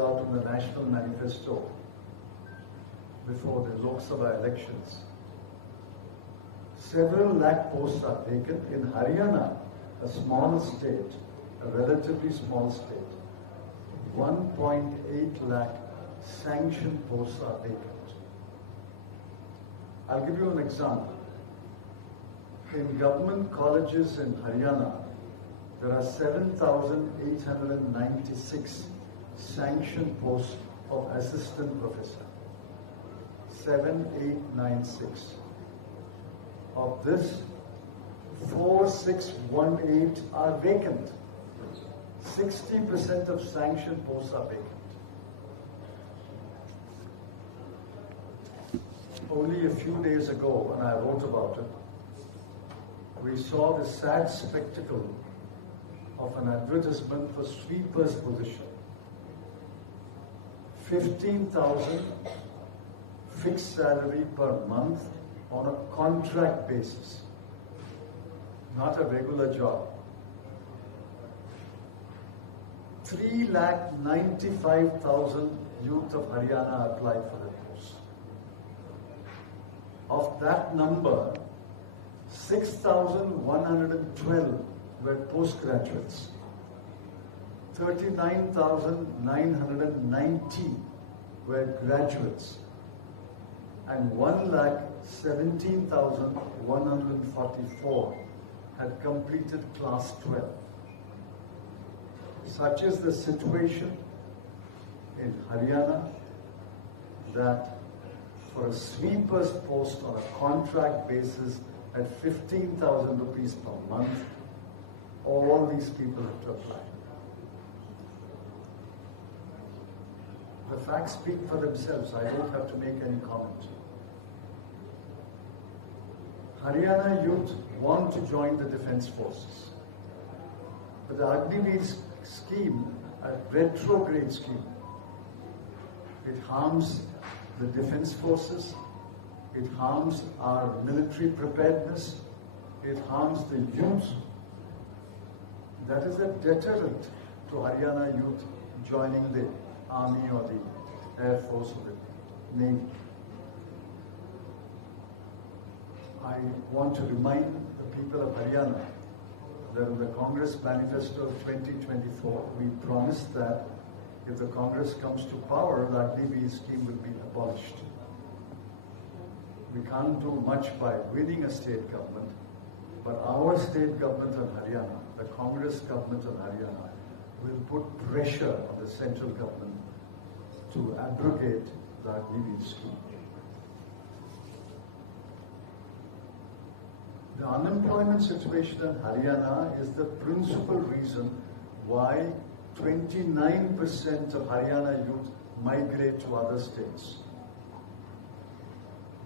out in the National Manifesto before the Lok Sabha elections. Several lakh posts are vacant in Haryana, a small state, a relatively small state. 1.8 lakh sanctioned posts are vacant. I'll give you an example. In government colleges in Haryana, there are 7,896 sanctioned posts of assistant professor. 7,896. Of this, 4,618 are vacant. 60% of sanctioned posts are vacant. Only a few days ago, when I wrote about it, we saw the sad spectacle of an advertisement for sweeper's position. 15,000 fixed salary per month on a contract basis, not a regular job. 3,95,000 youth of Haryana applied for the post. Of that number, 6,112 were postgraduates. 39,990 were graduates. And 1,17,144 had completed class 12. Such is the situation in Haryana that for a sweeper's post on a contract basis at 15,000 rupees per month, all these people have to apply. The facts speak for themselves. I don't have to make any comment. Haryana youth want to join the defense forces. But the Agniveer scheme, a retrograde scheme, it harms the defense forces, it harms our military preparedness, it harms the youth. That is a deterrent to Haryana youth joining the army or the air force or the navy. I want to remind the people of Haryana that in the Congress manifesto of 2024, we promised that if the Congress comes to power, the Agniveer scheme will be abolished. We can't do much by winning a state government, but our state government in Haryana, the Congress government in Haryana, will put pressure on the central government to abrogate the Agniveer scheme. The unemployment situation in Haryana is the principal reason why 29% of Haryana youth migrate to other states.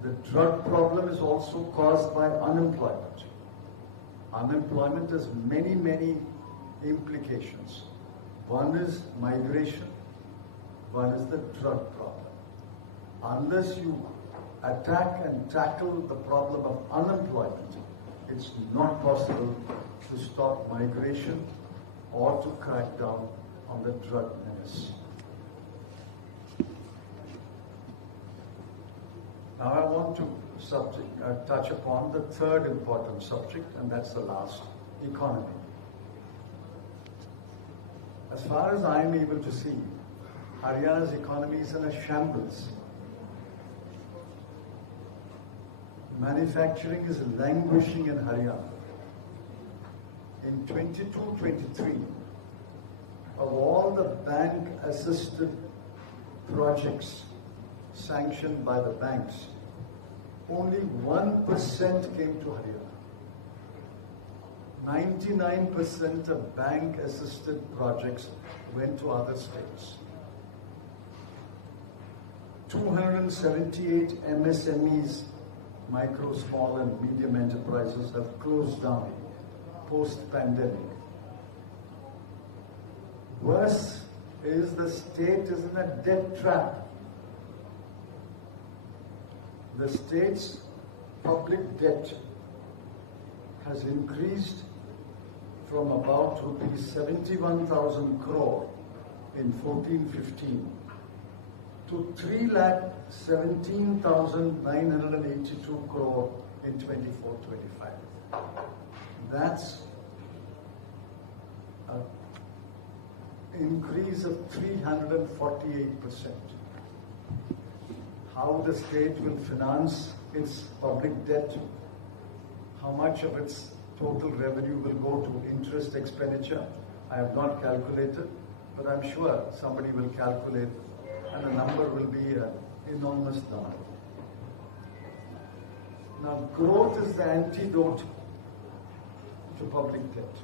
The drug problem is also caused by unemployment. Unemployment has many, many implications. One is migration, one is the drug problem. Unless you attack and tackle the problem of unemployment, it's not possible to stop migration or to crack down on the drug menace. Now I want to touch upon the third important subject, and that's the last, economy. As far as I am able to see, Haryana's economy is in a shambles. Manufacturing is languishing in Haryana. In 22-23, of all the bank-assisted projects sanctioned by the banks, only 1% came to Haryana. 99% of bank-assisted projects went to other states. 278 MSMEs, micro, small and medium enterprises, have closed down post-pandemic. Worse is the state is in a debt trap. The state's public debt has increased from about rupees 71,000 crore in 14-15 to 3,17,982 crore in 24-25. That's an increase of 348%. How the state will finance its public debt, how much of its total revenue will go to interest expenditure, I have not calculated, but I'm sure somebody will calculate and the number will be an enormous number. Now, growth is the antidote to public debt.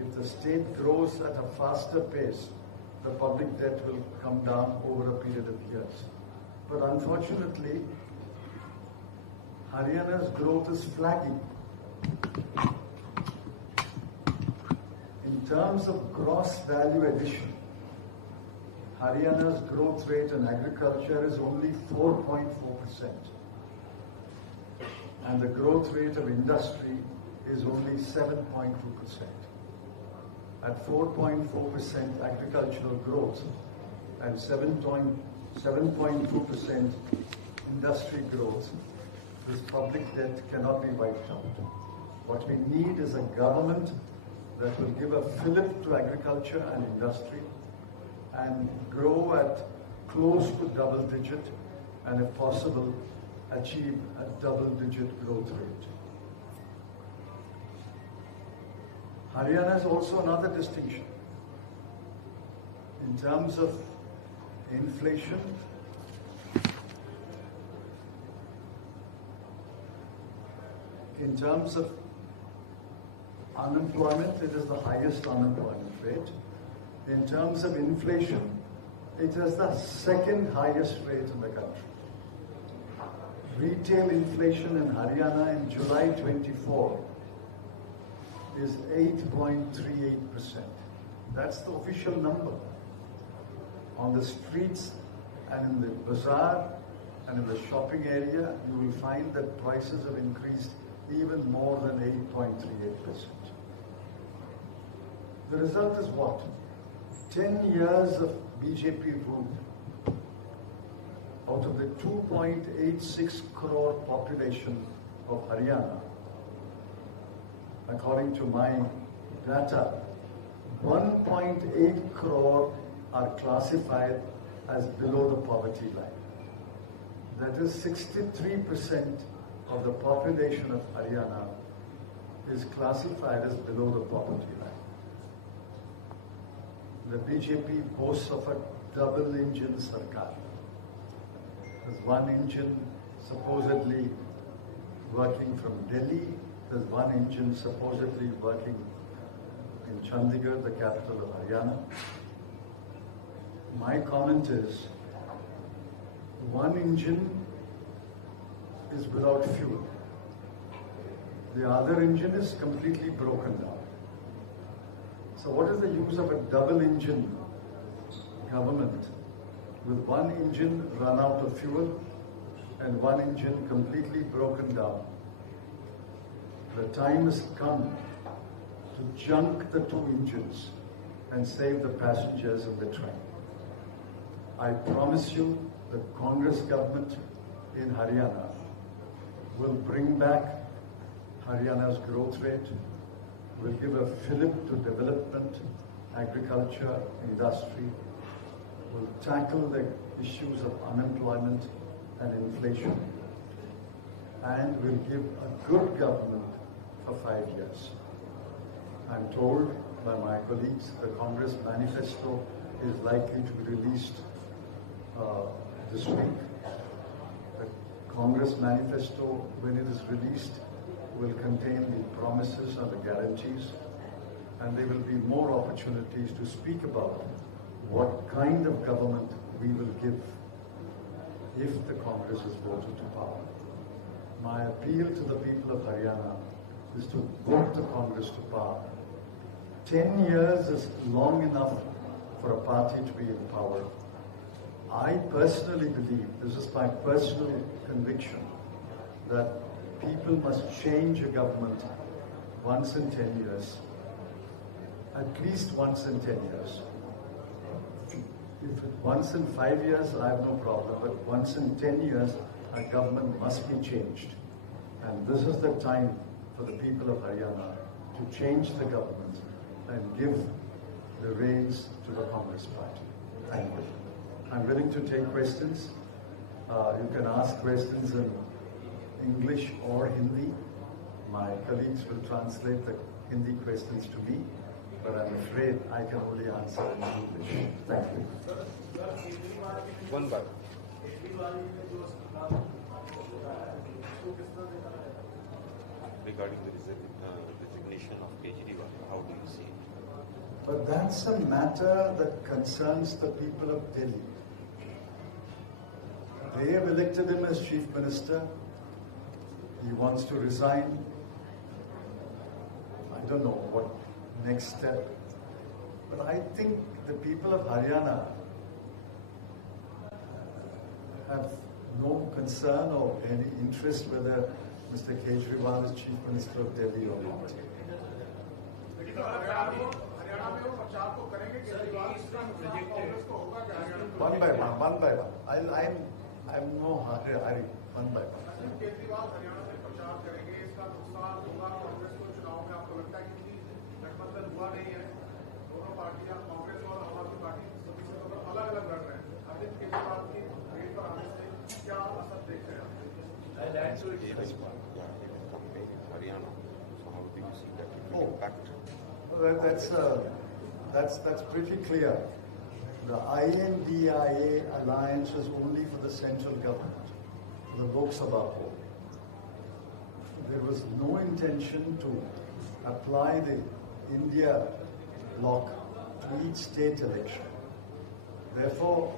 If the state grows at a faster pace, the public debt will come down over a period of years. But unfortunately, Haryana's growth is flagging. In terms of gross value addition, Haryana's growth rate in agriculture is only 4.4%. And the growth rate of industry is only 7.2%. At 4.4% agricultural growth and 7.2% industry growth, this public debt cannot be wiped out. What we need is a government that will give a fillip to agriculture and industry and grow at close to double digit and if possible achieve a double digit growth rate. Haryana has also another distinction. In terms of inflation, in terms of unemployment, it is the highest unemployment rate. In terms of inflation, it is the second highest rate in the country. Retail inflation in Haryana in July 24 is 8.38%. That's the official number. On the streets and in the bazaar and in the shopping area, you will find that prices have increased even more than 8.38%. The result is what? 10 years of BJP rule. Out of the 2.86 crore population of Haryana, according to my data, 1.8 crore are classified as below the poverty line. That is 63% of the population of Haryana is classified as below the poverty line. The BJP boasts of a double-engine sarkar. There's one engine supposedly working from Delhi. There's one engine supposedly working in Chandigarh, the capital of Haryana. My comment is, one engine is without fuel. The other engine is completely broken down. So what is the use of a double engine government with one engine run out of fuel and one engine completely broken down? The time has come to junk the two engines and save the passengers in the train. I promise you the Congress government in Haryana will bring back Haryana's growth rate, will give a fillip to development, agriculture, industry, will tackle the issues of unemployment and inflation, and will give a good government for 5 years. I'm told by my colleagues the Congress manifesto is likely to be released this week. The Congress manifesto, when it is released, will contain the promises and the guarantees, and there will be more opportunities to speak about what kind of government we will give if the Congress is voted to power. My appeal to the people of Haryana is to vote the Congress to power. 10 years is long enough for a party to be in power. I personally believe, this is my personal conviction, that people must change a government once in 10 years, at least once in 10 years. If once in 5 years, I have no problem, but once in 10 years, our government must be changed. And this is the time for the people of Haryana to change the government and give the reins to the Congress party. Thank you. I'm willing to take questions. You can ask questions in English or Hindi. My colleagues will translate the Hindi questions to me, but I'm afraid I can only answer in English. Thank you. One by. Regarding the resignation of Kejriwal, how do you see it? But that's a matter that concerns the people of Delhi. They have elected him as Chief Minister. He wants to resign. I don't know what next step. But I think the people of Haryana have no concern or any interest whether Mr. Kejriwal is Chief Minister of Delhi or not. One by one. I'm no hurry. One by one. That's pretty clear. The INDIA alliance is only for the central government, for the Lok Sabha poll. There was no intention to apply the India bloc to each state election. Therefore,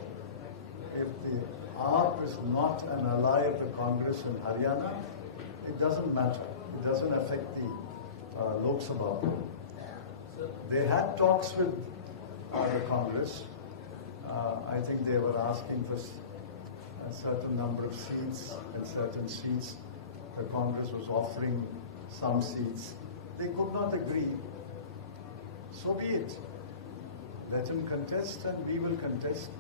if the AAP is not an ally of the Congress in Haryana, it doesn't matter. It doesn't affect the Lok Sabha poll. They had talks with the Congress. I think they were asking for a certain number of seats, and certain seats the Congress was offering some seats. They could not agree. So be it. Let him contest and we will contest.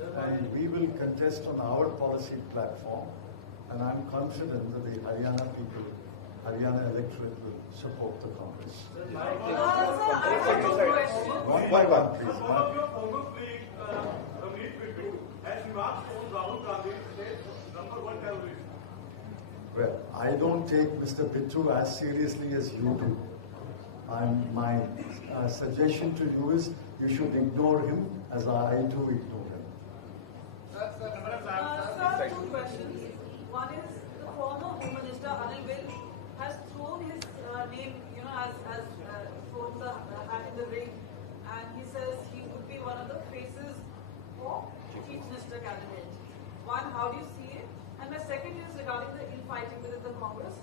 And we will contest on our policy platform. And I'm confident that the Haryana people, Haryana electorate will support the Congress. One by one, please. Well, I don't take Mr. Pittu as seriously as you do. My suggestion to you is you should ignore him as I do ignore him. Sir, two questions. One is the former Home Minister Anil Vij has thrown his name, has thrown the hat in the ring, and he says he would be one of the faces for Chief Minister candidate. One, how do you see it? And my second is regarding the infighting within the Congress.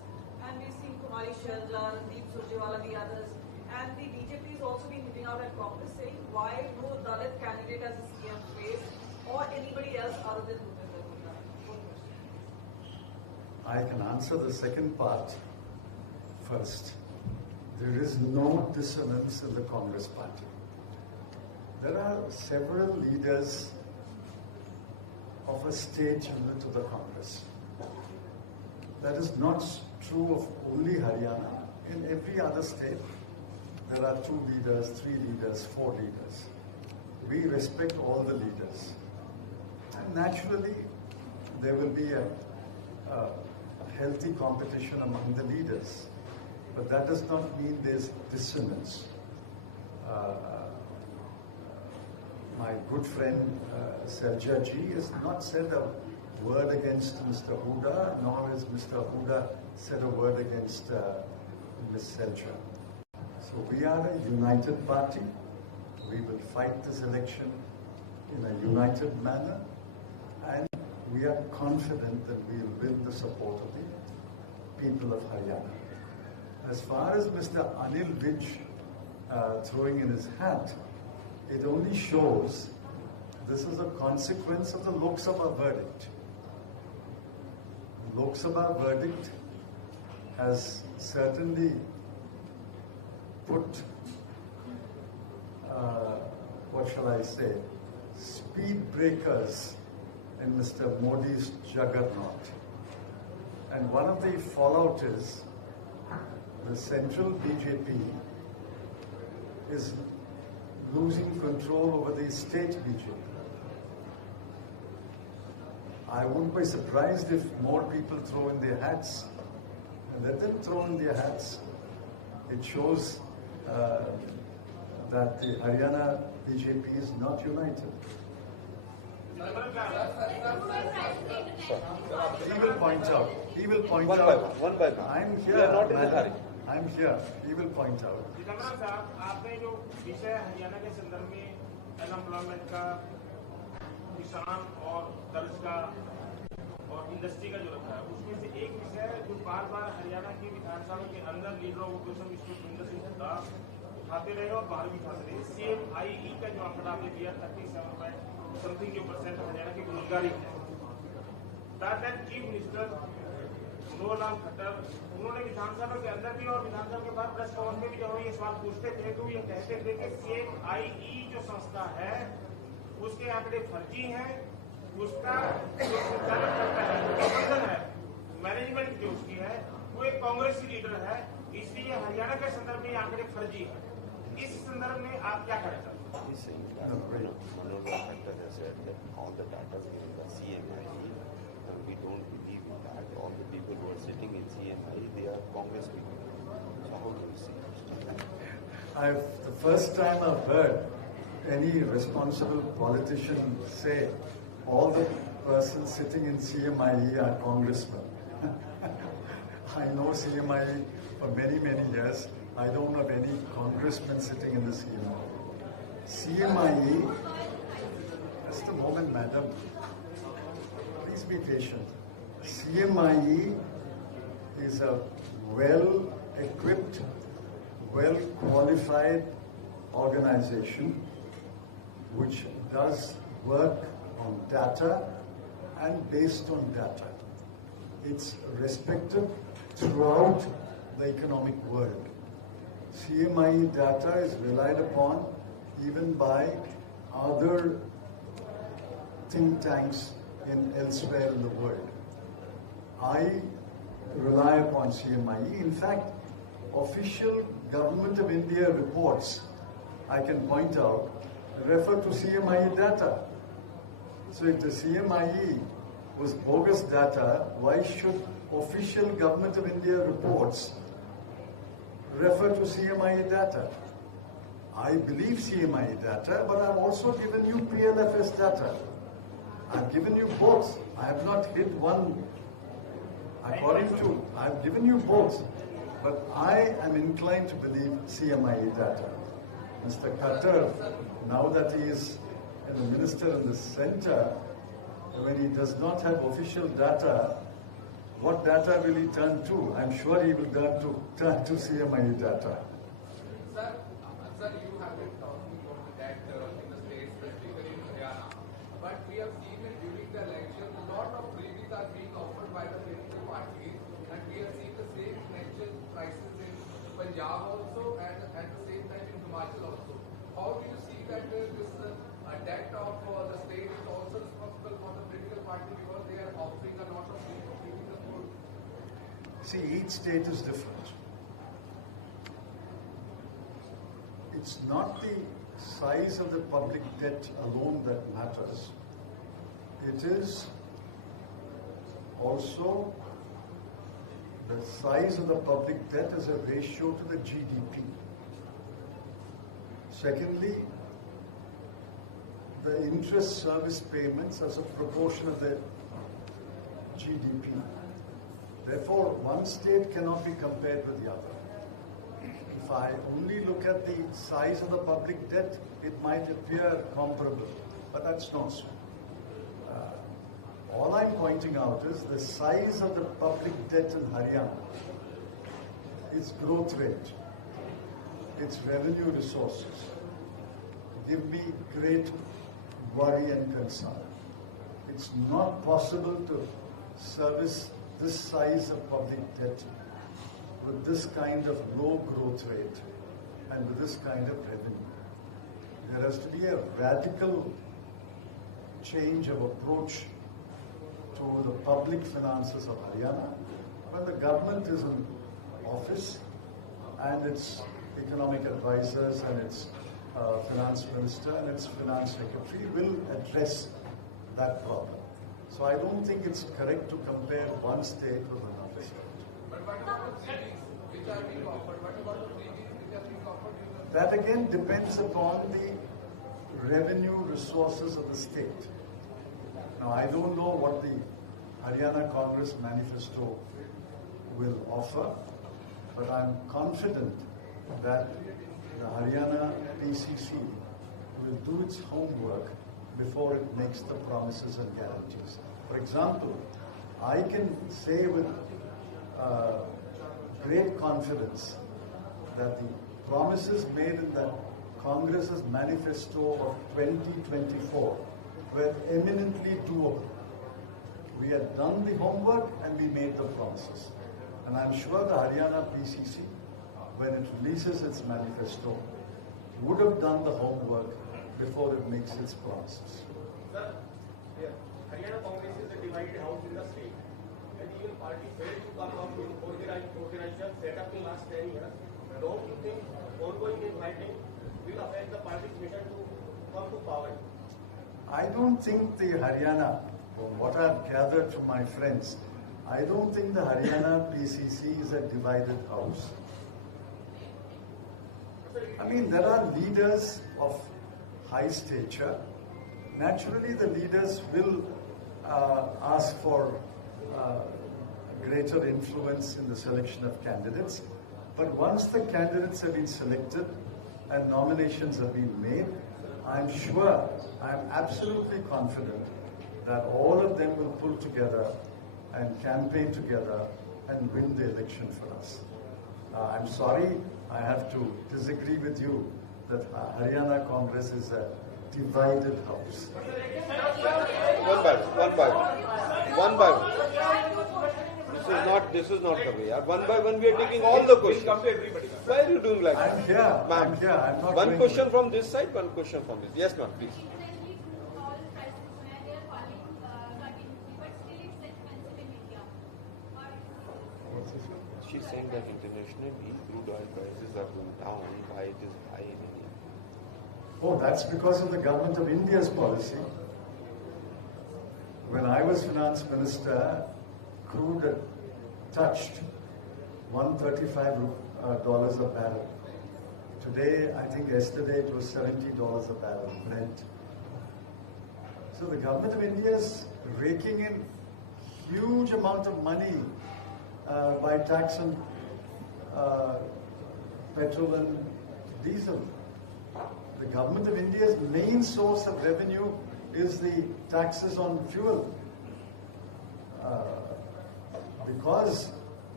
And we've seen Kumari Sharja, Deep Surjewala, the others. And the BJP has also been hitting out at Congress saying why no Dalit candidate as a CM face or anybody else other than Bhupinder Hooda. I can answer the second part first. There is no dissonance in the Congress party. There are several leaders of a state unit of the Congress. That is not true of only Haryana. In every other state, there are 2 leaders, 3 leaders, 4 leaders. We respect all the leaders. And naturally, there will be a healthy competition among the leaders. But that does not mean there's dissonance. My good friend Selja ji has not said a word against Mr. Hooda, nor has Mr. Hooda said a word against Ms. Selja. So we are a united party. We will fight this election in a united manner, and we are confident that we will win the support of the people of Haryana. As far as Mr. Anil Vij throwing in his hat, it only shows this is a consequence of the Lok Sabha verdict. The Lok Sabha verdict has certainly put, what shall I say, speed breakers in Mr. Modi's juggernaut. And one of the fallout is the central BJP is losing control over the state BJP. I wouldn't be surprised if more people throw in their hats. And let them throw in their hats. It shows that the Haryana BJP is not united. He will point out. He will point One out. by one, one by one. I'm We here. are not in a madam. hurry. I'm here. He will point out. Chidambaram साहब, आपने जो विषय हरियाणा के संदर्भ में unemployment का, किसान और कर्ज का और इंडस्ट्री का जो रखा है, उसमें से एक विषय जो बार बार हरियाणा की विधानसभा के अंदर लीडर ऑफ ओपोजिशन मिस्टर सुंदर सिंह हुड्डा उठाते रहे और बाहर भी उठाते रहे। CMIE का जो आंकड़ा आपने दिया 37 समथिंग जो परसेंट हरियाणा की बेरोजगारी है, दैट चीफ मिनिस्टर मनोहर खट्टर उन्होंने विधानसभा के अंदर भी और विधानसभा के बाद प्रेस कॉन्फ्रेंस में भी जब ये सवाल पूछते थे तो ये कहते थे कि CMIE जो संस्था है उसके आंकड़े फर्जी हैं, उसका जो संचालन करता है, जो प्रबंधन है, मैनेजमेंट जो उसकी है वो एक कांग्रेसी लीडर है, इसलिए हरियाणा के संदर्भ में ये आंकड़े फर्जी है। इस संदर्भ में आप क्या करेंगे? He's saying that Manoj Factor has said that all the data is in the CMIE, and we don't believe in that. All the people who are sitting in CMIE, they are Congress people. So how do you see it? The first time I've heard any responsible politician say all the persons sitting in CMIE are congressmen. I know CMIE for many, many years. I don't have any congressmen sitting in the CMIE. CMIE, just a moment, madam. Please be patient. CMIE is a well-equipped, well-qualified organization which does work on data and based on data. It's respected throughout the economic world. CMIE data is relied upon even by other think tanks elsewhere in the world. I rely upon CMIE. In fact, official Government of India reports, I can point out, refer to CMIE data. So if the CMIE was bogus data, why should official Government of India reports refer to CMIE data? I believe CMIE data, but I've also given you PLFS data. I've given you both. I have not hid one. According to, I've given you both. But I am inclined to believe CMIE data. Mr. Khattar, now that he is the minister in the center, when he does not have official data, what data will he turn to? I'm sure he will turn to CMIE data. Sir, you have been talking about that in the states, especially in Haryana. But we have seen it during the election, a lot of freebies are being offered by the political parties, and we have seen the same financial crisis in Punjab also, and at the same time in Himachal also. How do you see that this debt of the state is also responsible for the political party because they are offering a lot of freebies of good? See, each state is different. It's not the size of the public debt alone that matters. It is also the size of the public debt as a ratio to the GDP. Secondly, the interest service payments as a proportion of the GDP. Therefore, one state cannot be compared with the other. If I only look at the size of the public debt, it might appear comparable, but that's not so. All I'm pointing out is the size of the public debt in Haryana, its growth rate, its revenue resources give me great worry and concern. It's not possible to service this size of public debt with this kind of low growth rate and with this kind of revenue. There has to be a radical change of approach to the public finances of Haryana when the government is in office and its economic advisors and its finance minister and its finance secretary will address that problem. So I don't think it's correct to compare one state with another state. But what about the freebies which are being offered? What about the freebies which are being offered? That again depends upon the revenue resources of the state. Now I don't know what the Haryana Congress manifesto will offer, but I'm confident that the Haryana PCC will do its homework before it makes the promises and guarantees. For example, I can say with great confidence that the promises made in the Congress's manifesto of 2024 were eminently doable. We had done the homework and we made the promises. And I'm sure the Haryana PCC, when it releases its manifesto, would have done the homework before it makes its promises. Sir, Haryana Congress is a divided house in the state. And even party failed to come up with organization set up in last 10 years. Don't you think ongoing infighting will affect the party's mission to come to power? I don't think the Haryana, from what I've gathered from my friends, I don't think the Haryana PCC is a divided house. I mean, there are leaders of high stature. Naturally, the leaders will ask for greater influence in the selection of candidates. But once the candidates have been selected and nominations have been made, I'm sure, I'm absolutely confident that all of them will pull together and campaign together and win the election for us. I'm sorry, I have to disagree with you that Haryana Congress is a divided house. One by one. This is not the way. One by one we are taking all the questions. Why are you doing like that? I'm here. I'm here. I'm not One going question to- from this side, one question from this. Yes, ma'am, please. She's saying that internationally crude oil prices are going down. Why it is high in India? Oh, that's because of the government of India's policy. When I was finance minister, crude had touched $135 a barrel. Today, I think yesterday it was $70 a barrel, Brent. So the government of India is raking in huge amount of money by tax on petrol and diesel. The government of India's main source of revenue is the taxes on fuel. Because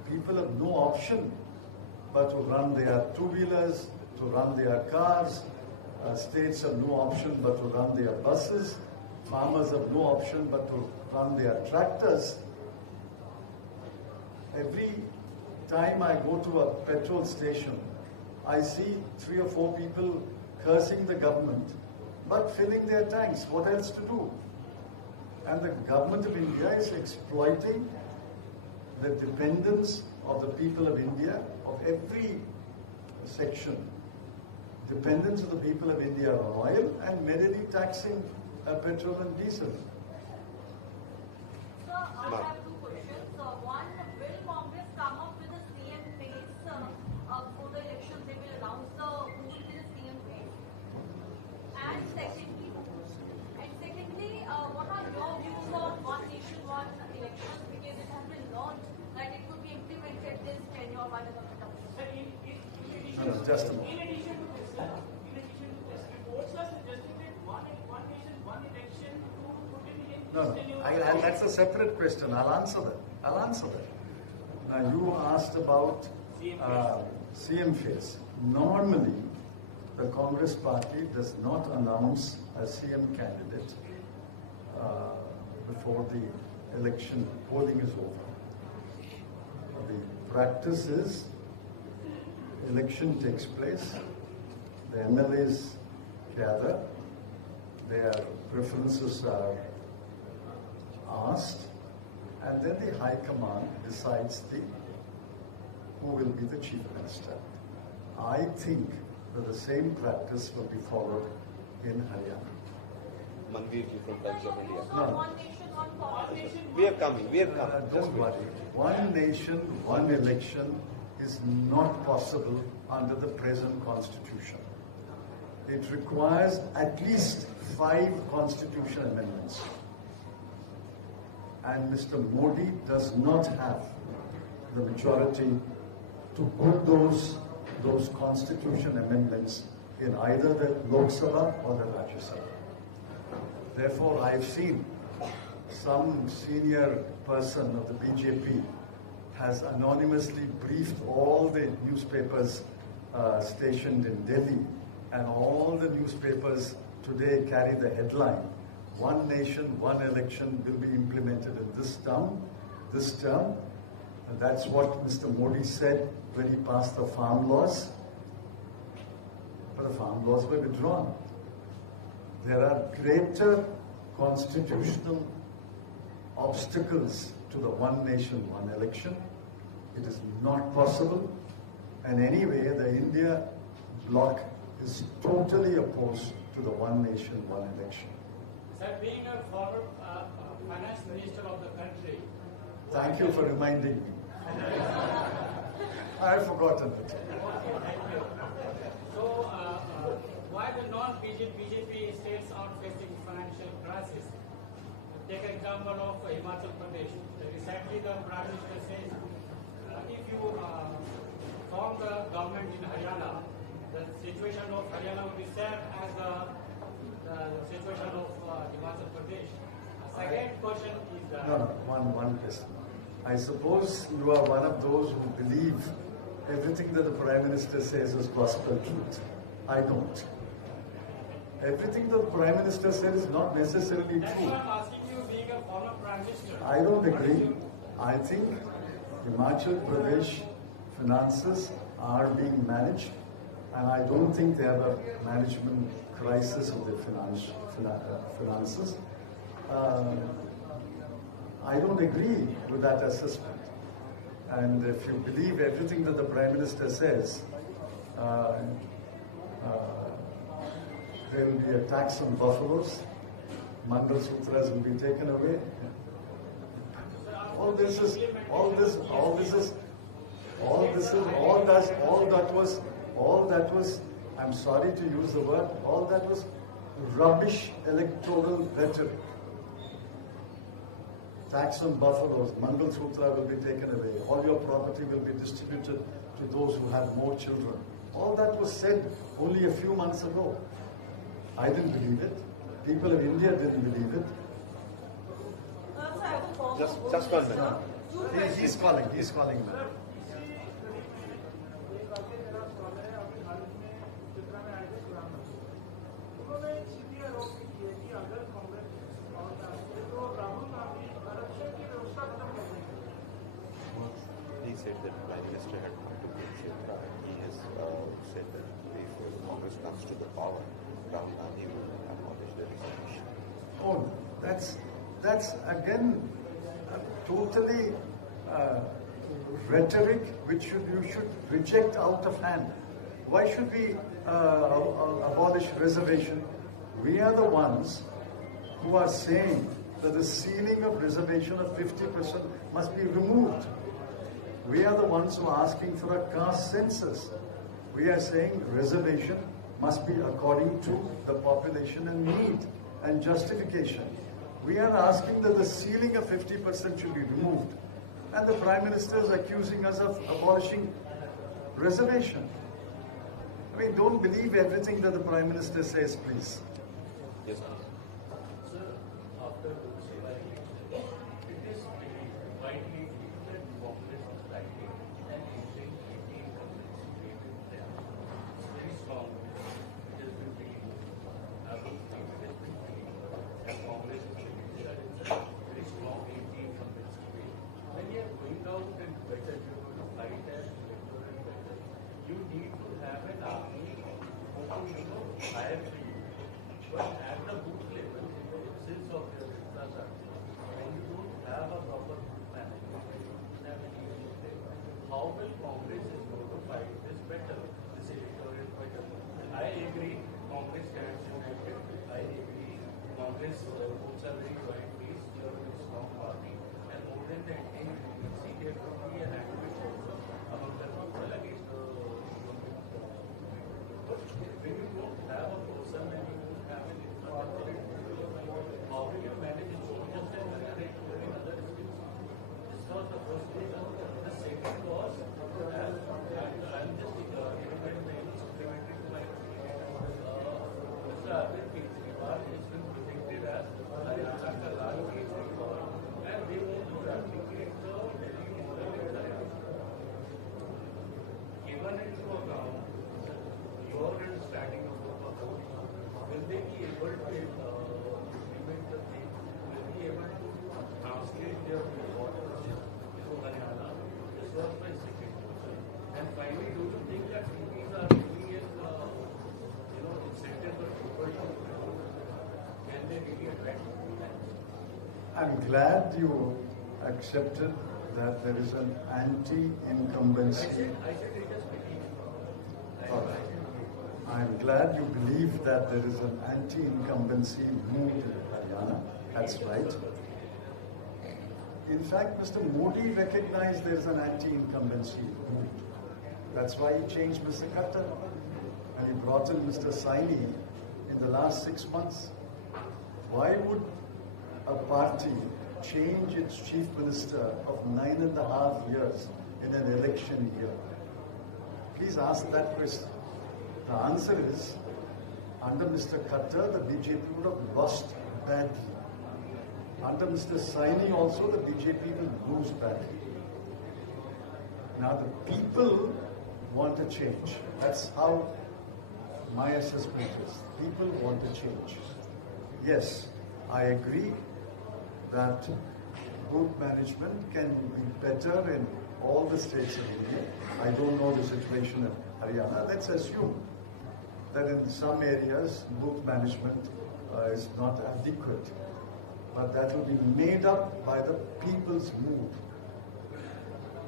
people have no option but to run their two-wheelers, to run their cars. States have no option but to run their buses. Farmers have no option but to run their tractors. Every time I go to a petrol station, I see 3 or 4 people cursing the government, but filling their tanks. What else to do? And the government of India is exploiting the dependence of the people of India, of every section. Dependence of the people of India on oil and merely taxing petrol and diesel. Sir, I have two questions. One, will Congress come up with a CM face for the elections? They will announce who will be the CM face. And secondly, what are your views on one nation, one elections? Because it has been learned that it could be implemented this tenure by the government of India. Just a moment. In addition to this, reports are suggesting that one nation, one election to put in No, that's a separate question. I'll answer that. Now, you asked about CM phase. Normally, the Congress party does not announce a CM candidate before the election polling is over. The practice is election takes place, the MLAs gather, they are preferences are asked, and then the High Command decides who will be the Chief Minister. I think that the same practice will be followed in Haryana. Manveer ji from Times of India. So one nation, one policy. We are coming. Don't worry. One nation, one election is not possible under the present constitution. It requires at least 5 constitution amendments. And Mr. Modi does not have the majority to put those constitution amendments in either the Lok Sabha or the Rajya Sabha. Therefore, I've seen some senior person of the BJP has anonymously briefed all the newspapers stationed in Delhi, and all the newspapers today carry the headline, "One nation, one election will be implemented in this term. And that's what Mr. Modi said when he passed the farm laws. But the farm laws were withdrawn. There are greater constitutional obstacles to the one nation, one election. It is not possible. And anyway, the India bloc is totally opposed to the one nation, one election. Sir, being a former finance minister of the country. Thank you for reminding me. I've forgotten it. Thank you. So, why the non-BJP states are facing financial crisis? Take an example of Himachal Pradesh. Recently, the Prime Minister says, if you form the government in Haryana, the situation of Haryana will be same as the situation of Himachal Pradesh. Second question is No, one question. I suppose you are one of those who believe everything that the Prime Minister says is gospel truth. I don't. Everything that the Prime Minister says is not necessarily That's true. why I'm asking you, being a former Prime Minister. I don't agree. I think Himachal Pradesh finances are being managed, and I don't think they have a management crisis of the finances. I don't agree with that assessment. And if you believe everything that the Prime Minister says, there will be a tax on buffaloes, Mandal Sutras will be taken away. All that was, I'm sorry to use the word, all that was rubbish electoral rhetoric. Tax on buffaloes, Mandal Sutra will be taken away, all your property will be distributed to those who have more children. All that was said only a few months ago. I didn't believe it. People of India didn't believe it. Just 1 minute. He's calling me. He said that Prime Minister had come to Kshetra and he has said that if Congress comes to the power, Rahul Gandhi will abolish the reservation. Oh, that's again totally rhetoric which you should reject out of hand. Why should we abolish reservation? We are the ones who are saying that the ceiling of reservation of 50% must be removed. We are the ones who are asking for a caste census. We are saying reservation must be according to the population and need and justification. We are asking that the ceiling of 50% should be removed. And the Prime Minister is accusing us of abolishing reservation. I mean, don't believe everything that the Prime Minister says, please. Yes, please. Sir, after it is widely believed that population is rising and using 18 very strong. It has been being and Congress is very strong 18 when you are going out and whether you are going to fight as electoral better, you need to have an army who hire for you. But at the I'm glad you accepted that there is an anti-incumbency. I said it is petty. All right. I'm glad you believe that there is an anti-incumbency mood in Haryana. That's right. In fact, Mr. Modi recognized there is an anti-incumbency mood. That's why he changed Mr. Khattar. And he brought in Mr. Saini in the last 6 months. Why would a party change its chief minister of 9.5 years in an election year? Please ask that question. The answer is, under Mr. Khattar, the BJP would have lost badly. Under Mr. Saini also, the BJP will lose badly. Now the people want a change. That's how my assessment is. People want a change. Yes, I agree that good management can be better in all the states of India. I don't know the situation in Haryana. Let's assume that in some areas booth management is not adequate, but that will be made up by the people's mood.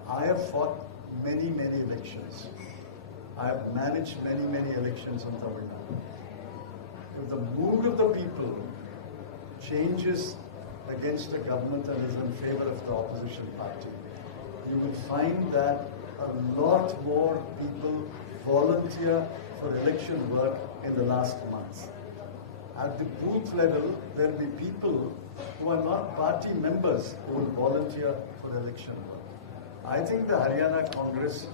I have fought many elections. I have managed many elections in Tamil Nadu. If the mood of the people changes against the government and is in favor of the opposition party, you will find that a lot more people volunteer for election work in the last months. At the booth level, there will be people who are not party members who will volunteer for election work. I think the Haryana Congress,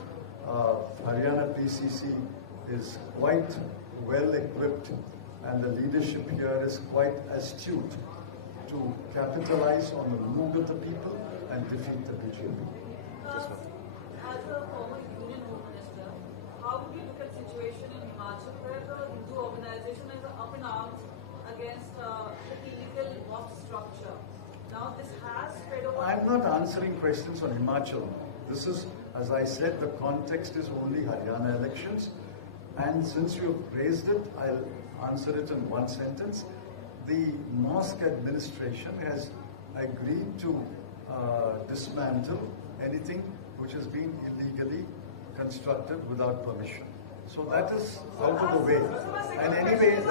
Haryana PCC is quite well equipped, and the leadership here is quite astute to capitalize on the mood of the people and defeat the BJP. As a former Union Home Minister, how would you look at the situation in Himachal where the Hindu organization is up in arms against the illegal mosque structure? Now this has spread over... I'm not answering questions on Himachal. This is, as I said, the context is only Haryana elections. And since you've raised it, I'll answer it in one sentence. The mosque administration has agreed to dismantle anything which has been illegally constructed without permission. So that is out of the way. And anyway,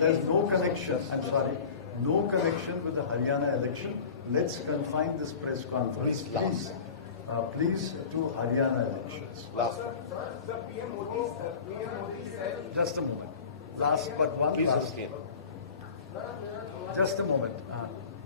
there's no connection, I'm sorry, no connection with the Haryana election. Let's confine this press conference, please, to Haryana elections. The PM Modi said... Just a moment. Last but one Please last. sustain. Just a moment.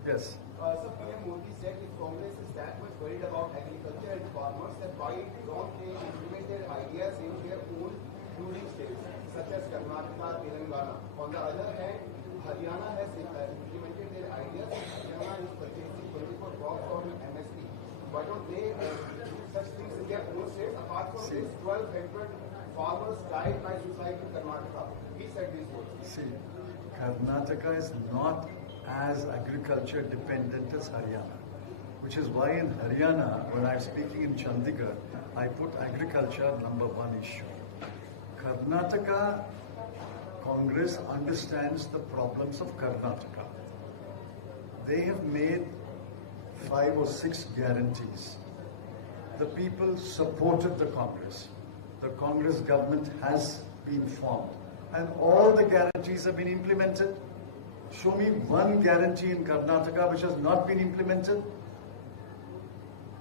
Yes. So PM Modi said if Congress is that much worried about agriculture and farmers, then why don't they implement their ideas in their own ruling states, such as Karnataka, Telangana? On the other hand, Haryana has implemented their ideas. Haryana is purchasing 24 crops on MSP. Why don't they do such things in their own states? Apart from this, 1,200 farmers died by suicide in Karnataka. He said these words. See, Karnataka is not as agriculture dependent as Haryana, which is why in Haryana, when I'm speaking in Chandigarh, I put agriculture #1 issue. Karnataka Congress understands the problems of Karnataka. They have made 5 or 6 guarantees. The people supported the Congress. The Congress government has been formed, and all the guarantees have been implemented. Show me one guarantee in Karnataka which has not been implemented.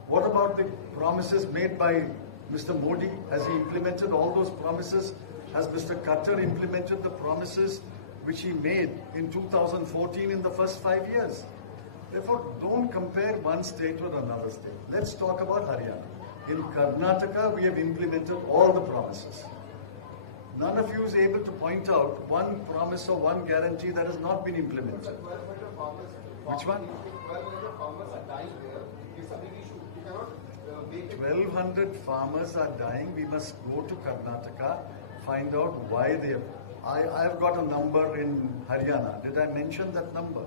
What about the promises made by Mr. Modi? Has he implemented all those promises? Has Mr. Khattar implemented the promises which he made in 2014 in the first 5 years? Therefore, don't compare one state with another state. Let's talk about Haryana. In Karnataka, we have implemented all the promises. None of you is able to point out one promise or one guarantee that has not been implemented. 1,200 farmers. Which one? 1,200 farmers are dying there. It's a big issue. You cannot make it... 1,200 farmers are dying. We must go to Karnataka, find out why they have... I've got a number in Haryana. Did I mention that number?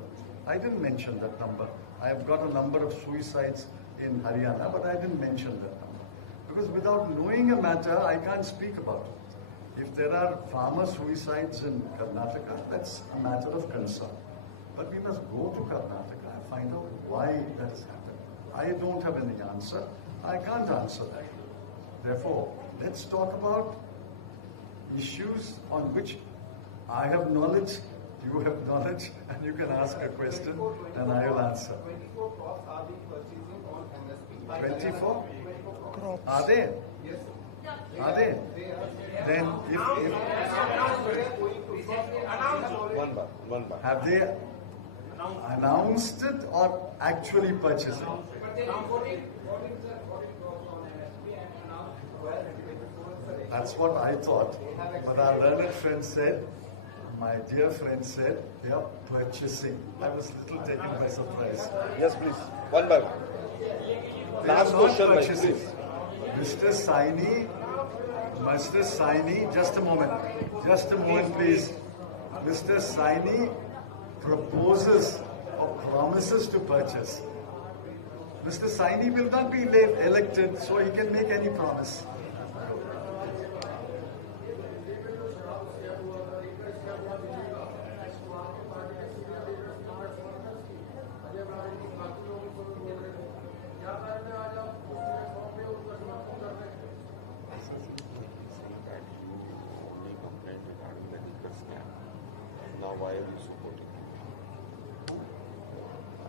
I didn't mention that number. I've got a number of suicides in Haryana, but I didn't mention that number. Because without knowing a matter, I can't speak about it. If there are farmer suicides in Karnataka, that's a matter of concern. But we must go to Karnataka and find out why that has happened. I don't have any answer. I can't answer that. Therefore, let's talk about issues on which I have knowledge, you have knowledge, and you can ask a question and I will answer. 24 crops are being purchasing on MSP. 24? Are they? Yes. Are they? Then if One bar. have they announced it or actually purchasing? That's what I thought. But our learned friend said, my dear friend said, they are purchasing. I was a little taken by surprise. Yes, please. One by one. They Last are not question, purchasing. please. Mr. Saini, just a moment, please. Mr. Saini proposes or promises to purchase. Mr. Saini will not be elected, so he can make any promise. Now why are you supporting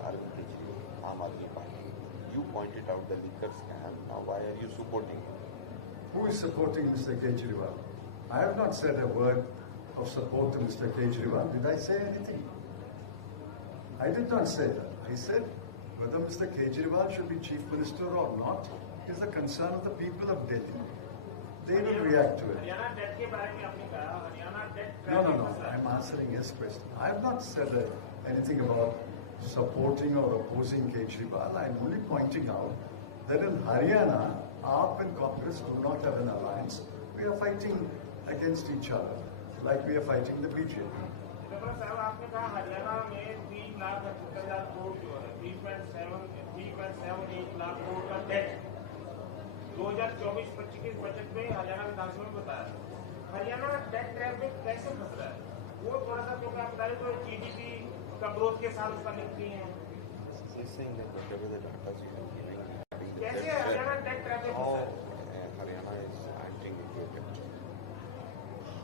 Arvind Kejriwal, Aam Aadmi Party? You pointed out the liquor scam. Now why are you supporting? Who is supporting Mr. Kejriwal? I have not said a word of support to Mr. Kejriwal. Did I say anything? I did not say that. I said whether Mr. Kejriwal should be chief minister or not is the concern of the people of Delhi. They will react to it. No. I'm answering his question. I have not said anything about supporting or opposing Kejriwal. I'm only pointing out that in Haryana, AAP and Congress do not have an alliance. We are fighting against each other, like we are fighting the BJP. Chidambaram साहब, आपने कहा हरियाणा में 3,78,000 करोड़ जो है 3.78 लाख करोड़ का date 2024-25 budget में हरियाणा विधानसभा में बताया। हरियाणा डेट ट्रैप में कैसे फंस रहा है वो थोड़ा सा क्योंकि आप बताइए तो जीडीपी का ग्रोथ के साथ उसका लिंक नहीं है। कैसे हरियाणा डेट ट्रैप में फंसा है? Haryana is entering into a debt.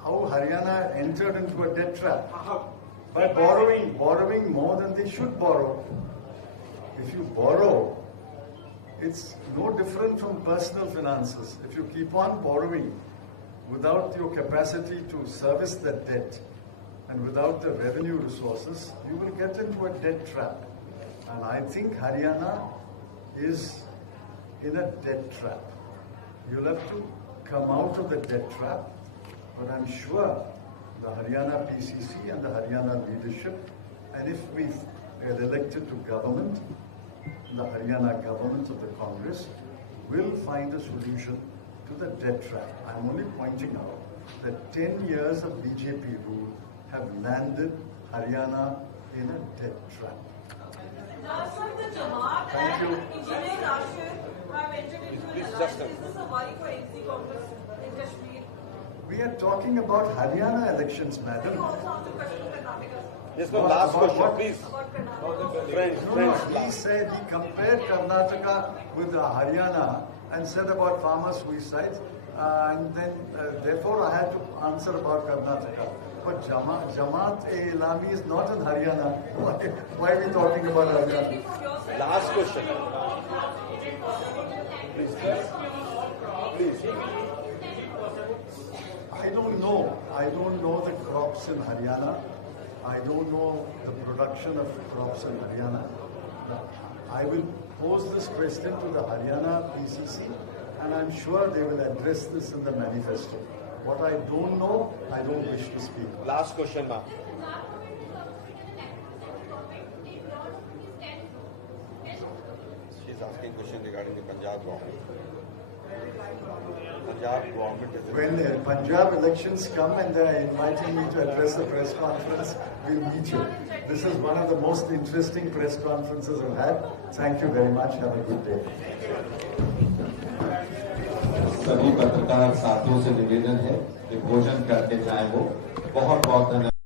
How Haryana entered into a debt trap? By borrowing more than they should borrow. If you borrow, it's no different from personal finances. If you keep on borrowing without your capacity to service that debt and without the revenue resources, you will get into a debt trap. And I think Haryana is in a debt trap. You'll have to come out of the debt trap, but I'm sure the Haryana PCC and the Haryana leadership, and if we get elected to government, the Haryana government of the Congress will find a solution to the debt trap. I'm only pointing out that 10 years of BJP rule have landed Haryana in a debt trap. Sir, the Jamaat Thank and you. Engineer Rashid have entered into an alliance. Is this a worry for NC Congress in Kashmir? We are talking about Haryana elections, You madam. also answer question of Karnataka. Yes, no, last About question, what? please. About Karnataka. Friends, No, he said he compared Karnataka with Haryana and said about farmer suicides, and then therefore I had to answer about Karnataka. But Jamaat-e-Islami is not in Haryana. Why are we talking about Haryana? Last question. Please. I don't know. I don't know the crops in Haryana. I don't know the production of crops in Haryana. I will pose this question to the Haryana PCC, and I'm sure they will address this in the manifesto. What I don't know, I don't wish to speak. Last question, ma'am. She's asking question regarding the Punjab government. Punjab government is When the Punjab elections come and they are inviting me to address the press conference, we'll meet you. This is one of the most interesting press conferences I've had. Thank you very much. Have a good day. सभी पत्रकार साथियों से निवेदन है कि भोजन करके जाएं वो बहुत बहुत धन्यवाद।